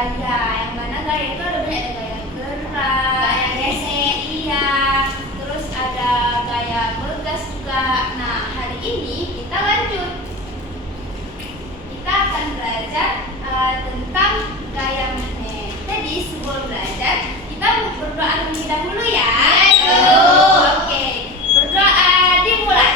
gaya, yang mana gaya itu ada banyak, ada gaya gerak, gaya gesek, iya, terus ada gaya bergas juga. Nah, hari ini kita lanjut, kita akan belajar tentang gaya magnet. Jadi sebelum belajar kita berdoa terlebih dahulu ya. Oke, berdoa dimulai.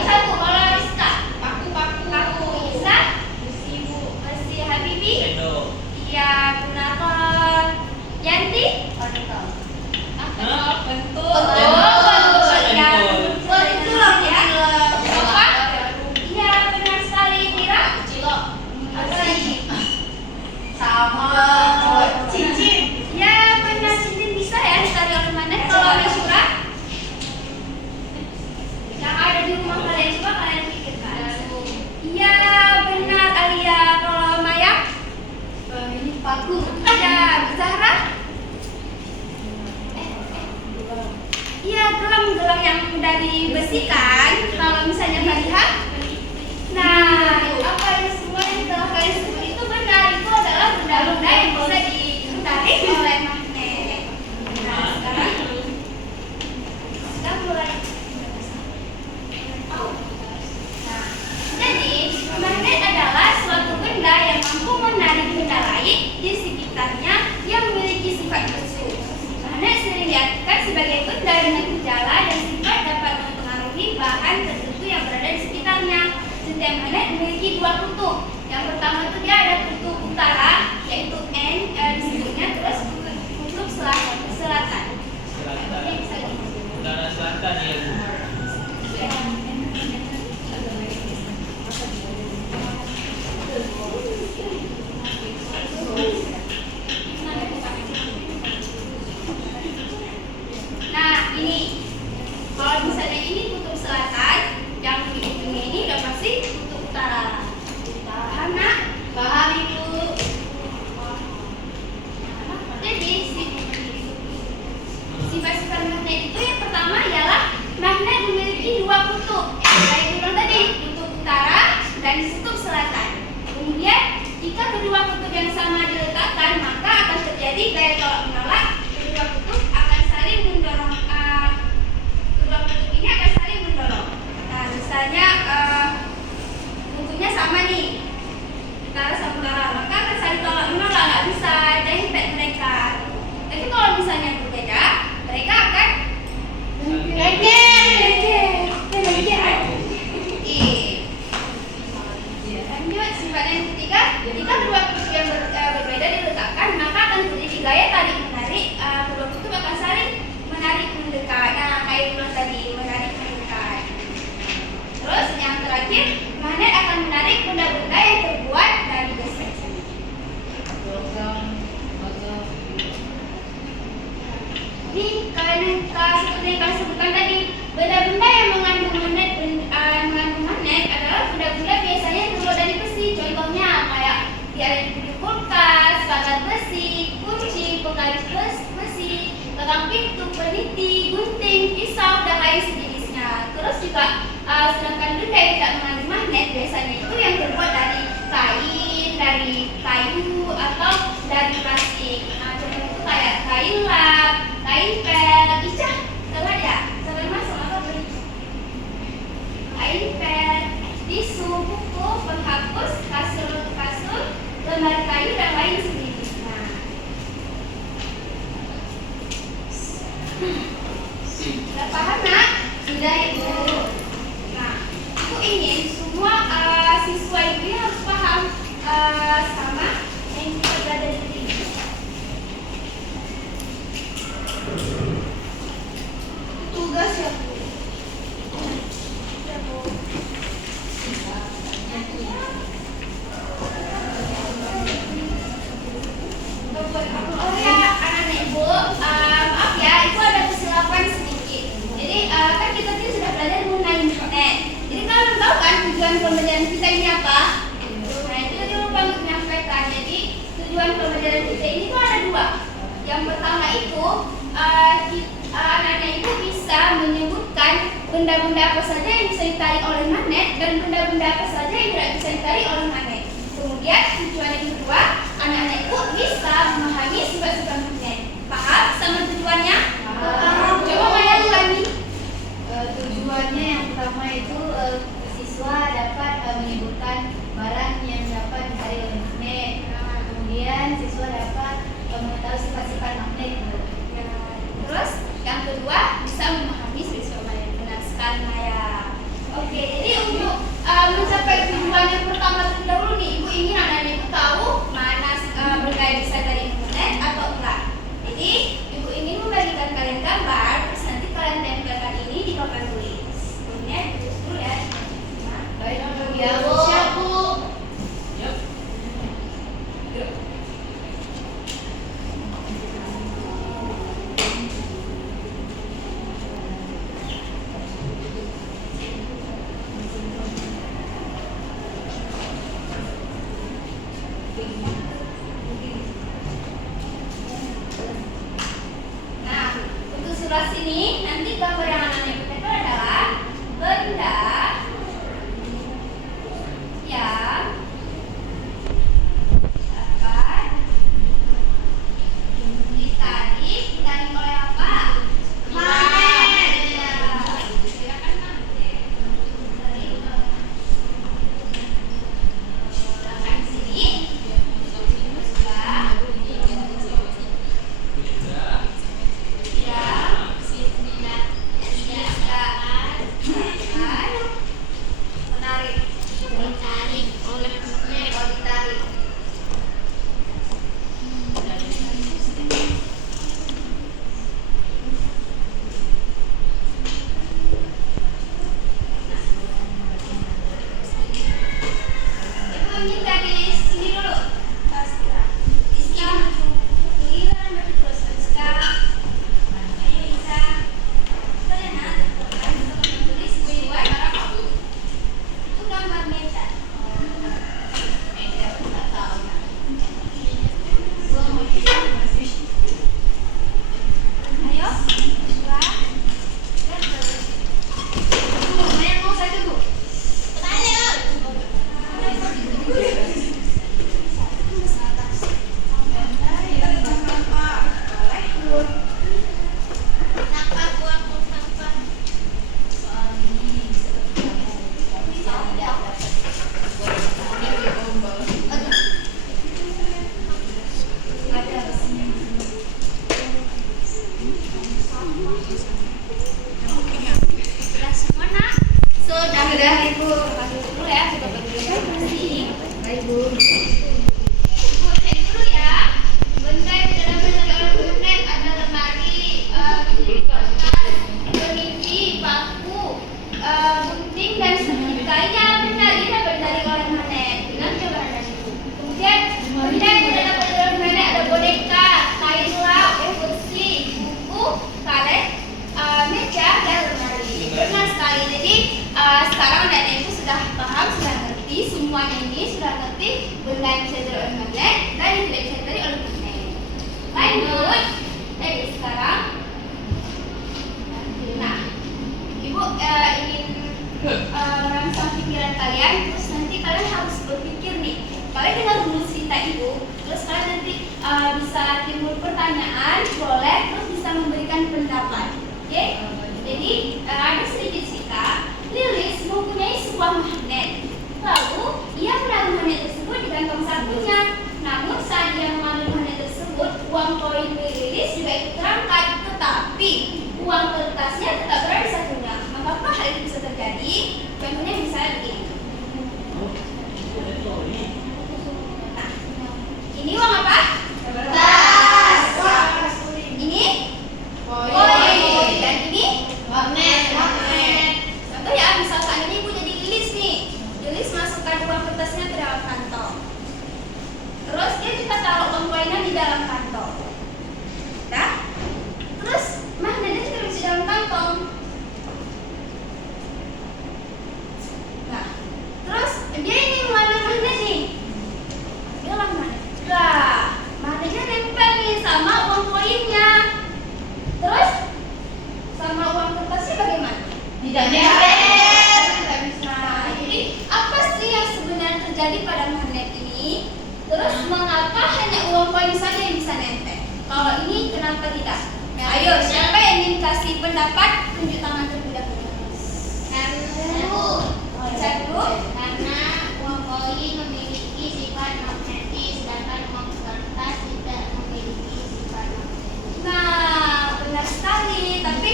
Satu, kalau Rizka paku Isa, besi Bu, besi Habibi, iya benar. Yanti bentuk. Iya benar sekali. Mira sama cincin. Ya benar, cincin bisa ya ditarik oleh magnet. Kalau Mesura yang ada di rumah kalian, coba kalian pikirkan. Iya benar Alia. Kalau Maya ini paku. Ada Zahra. Iya gelang yang dari besi kan. Kalau misalnya Fariha, nah apa yang semua yang telah kalian sebut itu benar. Itu adalah benda-benda yang bisa ditarik oleh magnet. Nah sekarang kita mulai. Jadi, magnet adalah suatu benda yang mampu menarik benda lain di sekitarnya yang memiliki sifat khusus. Magnet sering diartikan sebagai benda dengan gejala dan sifat dapat mempengaruhi bahan tertentu yang berada di sekitarnya. Setiap magnet memiliki dua kutub. Yang pertama itu dia ada kutub utara, yaitu N disebutnya, terus kutub selatan. Utara selatan ya Bu. Nah ini, kalau misalnya ini kutub selatan, yang di ujungnya ini udah pasti kutub utara. Paham nak? Paham Ibu. Jadi sifat-sifat magnet itu yang pertama ialah magnet memiliki dua kutub. Saya bilang tadi, kutub utara dan kutub selatan. Kemudian jika kedua kutub yang sama diletakkan, maka akan terjadi gaya tolak menolak. Kedua kutub akan saling mendorong. Kedua kutub ini akan saling mendorong. Nah, misalnya bentuknya sama nih, utara sama utara, maka akan saling tolak menolak, nggak bisa ada impact mereka. Tapi kalau misalnya berbeda, mereka akan lanjut. Sifat yang ketiga, jika kedua kutub yang berbeda diletakkan, maka akan terjadi gaya tarik menarik. Kedua kutub akan saling menarik mendekat. Nah, kayak bilang tadi, menarik mendekat. Terus yang terakhir, magnet akan menarik benda-benda yang terbuat dari besi. Ini kalian seperti yang kalian sebutkan tadi, benda-benda yang mengandung magnet adalah benda-benda biasanya terbuat dari besi. Contohnya kayak di kulkas, pagar besi, kunci, penggaris besi, gagang pintu, peniti, gunting, pisau, dan lain sejenisnya. Terus juga sedangkan benda yang tidak mengandung magnet biasanya itu yang terbuat dari kain, dari kayu, atau dari plastik. Nah, contoh itu kayak kain lap, kain pel, Ica, dengar ya? Sampai masuk apa beli? Kain pel, tisu, buku, penghapus, kasur, lemari kayu, dan lain sebagainya. tujuan pembelajaran kita ini apa? Nah, itu tadi lupa untuk menyampaikan. Jadi tujuan pembelajaran kita ini tuh ada dua. Yang pertama itu anak-anak itu bisa menyebutkan benda-benda apa saja yang bisa ditarik oleh magnet dan benda-benda apa saja yang tidak bisa ditarik oleh magnet. Kemudian tujuan yang kedua, anak-anak itu bisa memahami sifat-sifat magnet. Paham sama tujuannya? Coba Maya ulangi. Tujuannya yang pertama itu siswa dapat menyebutkan barang yang dapat ditarik oleh magnet. Kemudian siswa dapat mengetahui sifat-sifat magnet. Terus yang kedua bisa memahami sifat magnet. Benar sekali Maya. Oke, jadi untuk mencapai tujuan yang pertama terlebih dahulu nih, Ibu ingin anak-anak itu tahu mana benda yang bisa tarik magnet atau enggak. Jadi Ibu ingin membagikan kalian gambar, terus nanti kalian tempelkan ini di papan tulis. Kemudian tulis dulu ya. Baik, Ya, Bu. siap Bu. Nah, untuk sebelah sini nanti gambar yang anak-anak itu adalah benda yang dapat ditarik oleh apa? Magnet. Silakan magnet. Sedangkan di sini sudah ditarik oleh magnet. Oh, ditarik. Ibu ingin dari sini dulu. Di sini. Kira nanti terus sekarang. Ayo Isa. Kalian tulis buat itu gambar meter. Meter tak tahu. Ayo. Dua. Mana mau satu Bu? Balik. Sampah buang sampah. Soal ini seperti tidak dapat ada Sudah semua nak? Sudah Ibu. Panggil dulu ya, coba panggil dulu. Baik Bu. Ibu cek dulu ya. Benda yang tidak dapat ditarik oleh magnet ada lemari, kertas, peniti, paku, gunting dan setrika. Ini benda ini dapat ditarik oleh magnet. Dengan coba anda dulu. Kemudian benda yang tidak dapat ditarik oleh magnet ada boneka, kain lap, kursi, buku, karet, meja dan lemari. Benar sekali. Jadi sekarang anak-anak itu sudah paham, sudah ngerti semuanya ini, sudah ngerti benda yang bisa ditarik oleh magnet dan yang tidak bisa ditarik oleh magnet. Lanjut. Jadi sekarang, nah, Ibu ingin merangsang pikiran kalian, terus nanti kalian harus berpikir nih. Kalian dengar dulu cerita Ibu, terus kalian nanti bisa timbul pertanyaan, boleh, terus bisa memberikan pendapat. Oke? Jadi ada sedikit cerita. Lilis mempunyai sebuah magnet. Lalu ia menaruh magnet tersebut di kantong sakunya. Namun saat dia mengambil magnet tersebut, uang koin milik Lilis juga ikut terangkat. Tetapi uang kertasnya tetap berada di sakunya. Mengapa hal itu bisa terjadi? Contohnya misalnya begini. Nah, ini uang apa? Kertas. Ini Koin. koin. Dan ini Magnet. contoh ya, misalkan ini Ibu jadi Lilis nih. Lilis masukkan uang kertasnya ke dalam kantong. Terus dia juga taruh uang koinnya di dalam kantong. Nah, terus magnetnya juga bisa di dalam kantong. Nah, terjadi pada magnet ini? Terus mengapa hanya uang koin saja yang bisa nempel? Kalau ini kenapa tidak? Ayo, siapa yang ingin kasih pendapat? Tunjuk tangan terlebih dahulu. Satu. Karena uang koin memiliki sifat magnetis, sedangkan uang kertas tidak memiliki sifat magnetis. Nah, benar sekali. Tapi,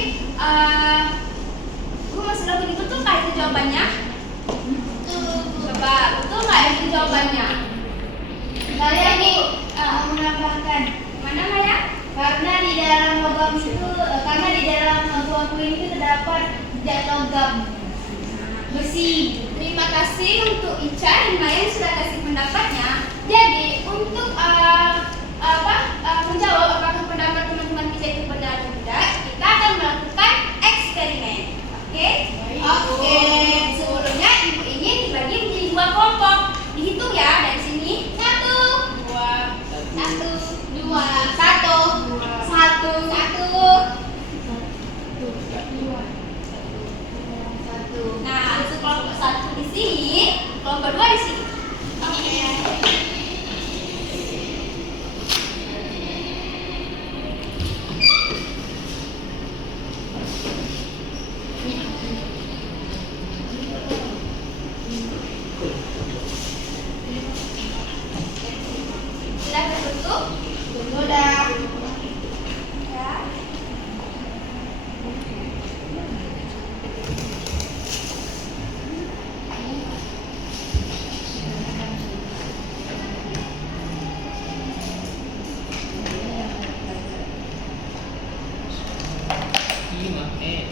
Mas Rabu, betul nggak itu jawabannya? Coba, betul nggak itu jawabannya? Saya nih menambahkan Mana Maya? karena di dalam logam itu karena di dalam uang koin itu terdapat zat logam besi. Terima kasih untuk Ica dan Maya yang sudah kasih pendapatnya. Jadi untuk menjawab apakah pendapat teman-teman kita itu benar atau tidak, kita akan melakukan eksperimen. Oke? Oke. Sebelumnya ibu ini dibagi menjadi 2 kelompok. Dihitung ya dari sini. 1, 2, 1. Nah, untuk kelompok 1 di sini, kelompok 2 di sini. Oke. Sudah terbentuk? Sudah. Ya. Ini magnet.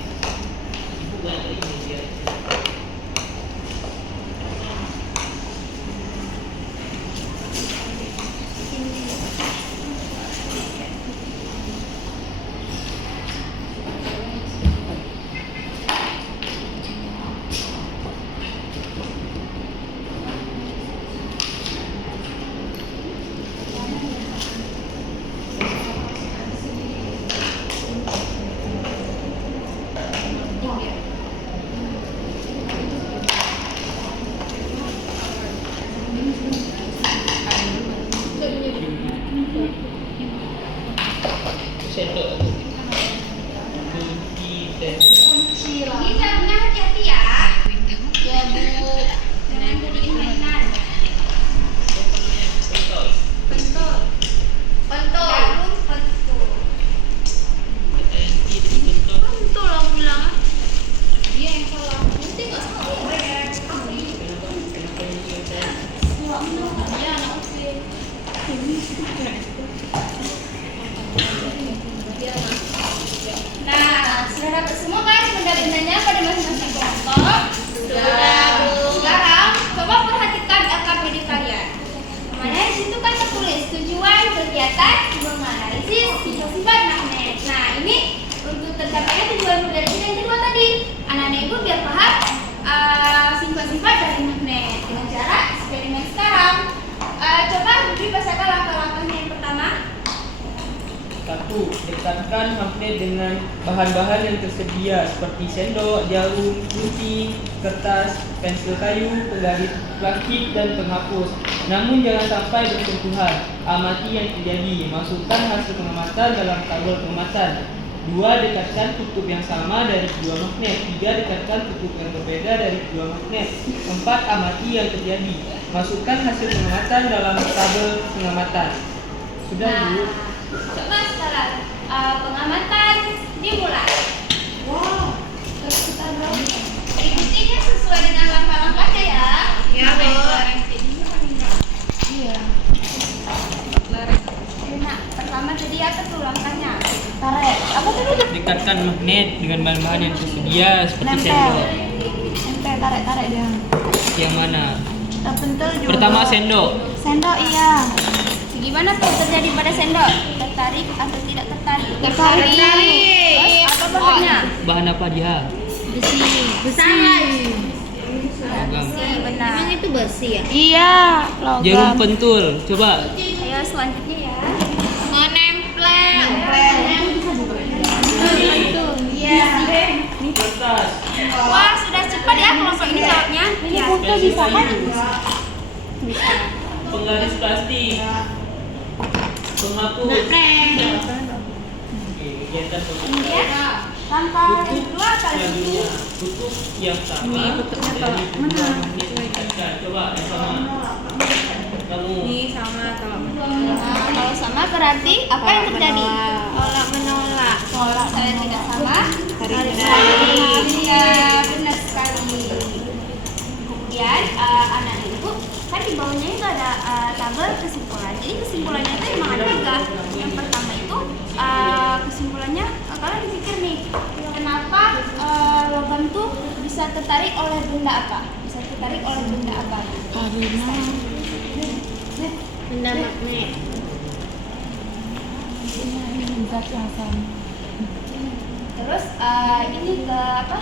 Ibu buat ini dia. Sendok. Kunci sendok. Ini caranya hati-hati ya. Ya Bu. Jangan jadi mainan. Pentol. Pentul. Jarum pentul. Nanti jadi pentol. Pentul lah bilang. Dia yang salah. Nanti nggak salah. Kenapa ini ada? Ya, nggak usah. Nah, sudah dapat semua kan benda-bendanya pada masing-masing kelompok? Sudah. Sekarang coba perhatikan LKPD kalian. Mana di situ kan tertulis tujuan kegiatan menganalisis sifat magnet. Nah, ini untuk tercapainya tujuan dari kita yang kedua tadi. Anak-anak ibu biar paham sifat-sifat dari magnet dengan cara eksperimen sekarang. Coba Budi bacakan langkah-langkahnya yang pertama. 1. Dekatkan magnet dengan bahan-bahan yang tersedia seperti sendok, jarum, kunci, kertas, pensil kayu, penggaris plastik, dan penghapus. Namun jangan sampai bersentuhan. Amati yang terjadi. Masukkan hasil pengamatan dalam tabel pengamatan. 2. Dekatkan kutub yang sama dari kedua magnet. 3. Dekatkan kutub yang berbeda dari kedua magnet. 4. Amati yang terjadi. Masukkan hasil pengamatan dalam tabel pengamatan. Sudah, Bu? Coba sekarang pengamatan dimulai. Wow. Terus kita dong. Ikuti sesuai dengan langkah-langkahnya ya. Ya, Bu. Iya. Nah, pertama tadi apa tuh langkahnya? Tarik. Apa tadi? Dekatkan magnet dengan bahan-bahan yang tersedia seperti Nempel. sendok. Nempel, tarik dia. Yang mana? Pentul juga. Pertama sendok. Sendok iya. Gimana tuh terjadi pada sendok? Tertarik atau tidak tertarik? Tertarik. Terus apa bahannya? Bahan apa dia? Besi. Logam. Benar. itu besi ya? Iya, logam. Jarum pentul. Coba. Ayo selanjutnya ya. Menempel. Iya. Kertas. Wah, sudah cepat ya kelompok ini jawabnya. Ini puntul bisa kan? Penggaris plastik. Penghapus. Oke, kegiatan penghapus. Ya. Tanpa yang kedua kali Selanjutnya, tutup yang sama. Ini tutupnya dari kalau mana? magnet ditekan. Coba yang sama. Kamu. Ini sama kalau kalau sama berarti apa yang terjadi? Tolak menolak. Kalau saya tidak sama, Tarik menarik. Ya, benar sekali. Kemudian anak ibu kan di bawahnya itu ada tabel kesimpulan. Jadi kesimpulannya itu memang ada tiga. Yang pertama itu kesimpulannya kalian pikir nih, kenapa logam tuh bisa tertarik oleh benda apa? Bisa tertarik oleh benda apa? Benda magnet. Terus ini ke apa?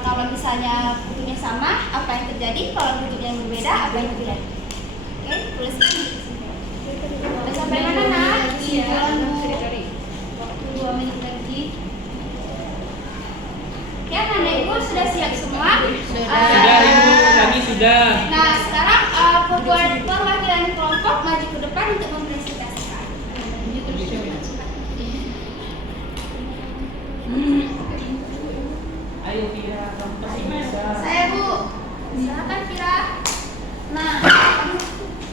Kalau misalnya kutubnya sama, apa yang terjadi? Kalau kutubnya yang berbeda, apa yang terjadi? Oke, tuliskan. Udah sampai mana nak? Iya. Waktu 2 menit lagi. Ya, anak ibu sudah siap semua? Sudah, Ibu. Kami sudah. Nah, sekarang perwakilan kelompok maju ke depan untuk mempresentasikan. Ayo Vira, kamu pasti bisa. Saya Bu, silakan Vira. Nah,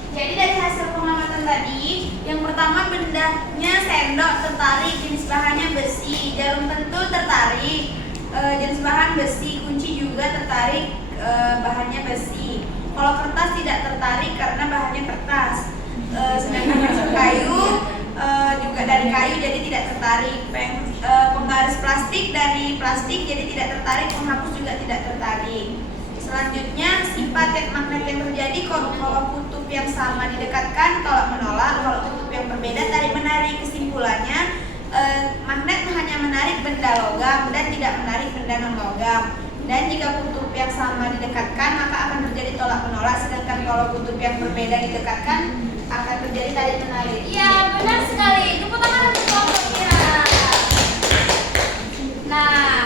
Jadi dari hasil pengamatan tadi, yang pertama bendanya sendok tertarik, jenis bahannya besi, jarum pentul tertarik, jenis bahan besi, kunci juga tertarik, bahannya besi. Kalau kertas tidak tertarik karena bahannya kertas. Sedangkan pensil kayu juga dari kayu jadi tidak tertarik. Penggaris plastik dari plastik jadi tidak tertarik, penghapus juga tidak tertarik. Selanjutnya sifat magnet yang terjadi kalau kutub yang sama didekatkan tolak menolak, kalau kutub yang berbeda tarik menarik. Kesimpulannya magnet hanya menarik benda logam dan tidak menarik benda non logam. Dan jika kutub yang sama didekatkan maka akan terjadi tolak menolak, sedangkan kalau kutub yang berbeda didekatkan akan terjadi tarik menarik. Iya benar sekali. Tepuk tangan untuk kelompoknya. Nah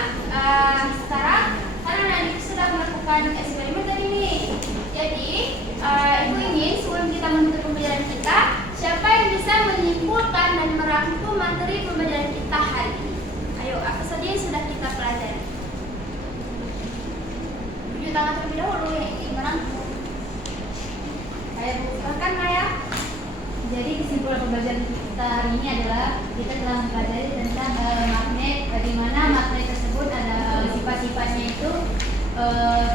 sekarang karena Nadif sudah melakukan eksperimen tadi nih. Jadi ibu ingin sebelum kita menutup pembelajaran kita, siapa yang bisa menyimpulkan dan merangkum materi pembelajaran kita hari ini? Ayo, apa saja yang sudah kita pelajari? Tunjuk tangan terlebih dahulu yang ingin merangkum. Ayo Bu, silakan Maya. jadi kesimpulan pembelajaran kita hari ini adalah kita telah mempelajari tentang magnet, bagaimana magnet tersebut ada sifat-sifatnya itu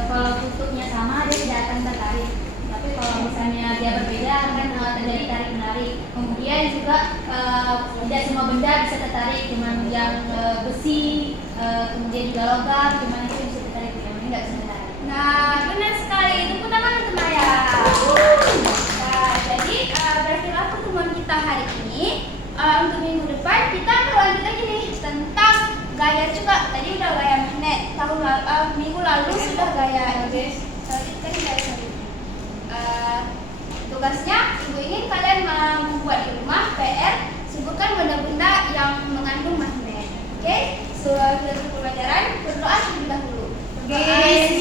kalau kutubnya sama dia tidak akan tertarik, tapi kalau misalnya dia berbeda akan terjadi tarik menarik. Kemudian juga tidak semua benda bisa tertarik, cuma yang besi, kemudian juga logam, cuma itu bisa tertarik, yang lain nggak bisa tertarik. Nah, benar sekali. Tepuk tangan untuk Maya. Nah, jadi berakhirlah pertemuan kita hari ini. Untuk minggu depan kita akan lanjut lagi nih tentang gaya juga. Tadi udah gaya magnet. Minggu lalu sudah gaya tugasnya ibu ingin kalian membuat di rumah PR, sebutkan benda-benda yang mengandung magnet. Oke? Sebelum kita tutup pelajaran, berdoa terlebih dahulu. Oke.